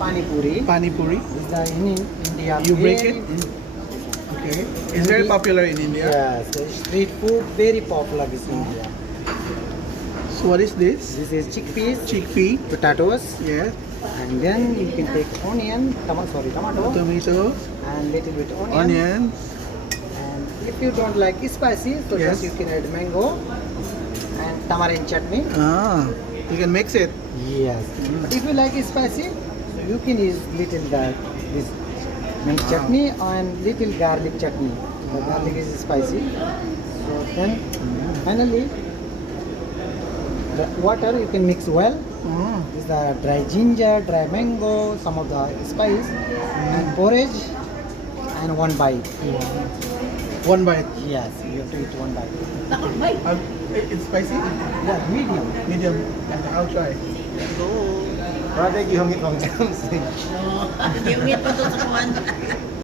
pani puri. Pani puri. This is the in India. You break very- it? Okay. It's very popular in India. Yes, the street food very popular in India. So what is this? This is chickpeas, Chickpea. potatoes, Yes. and then you can take onion, tomato, Tomato. and little bit onion. Onion. And if you don't like spicy, so Yes. just you can add mango and tamarind chutney. Ah. You can mix it. Yes. But if you like spicy, so you can use little this mint chutney and little garlic chutney. The garlic is spicy. So then finally the water you can mix well. Mm. This is the dry ginger, dry mango, some of the spice and porridge and one bite. One bite. Yes, you have to eat one bite. It's spicy? Yeah, medium. Medium. I'll try. Project yung hangit ng jams. Yung meat pa to sa kuwan.